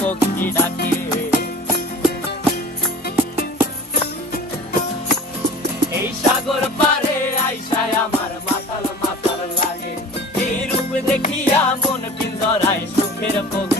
পক্ষী ডাকে। এই সাগর পারে আইসায় আমার মাতাল মাতাল লাগে, এই রূপ দেখিয়া মন পিঞ্জরায় সুখের পক্ষী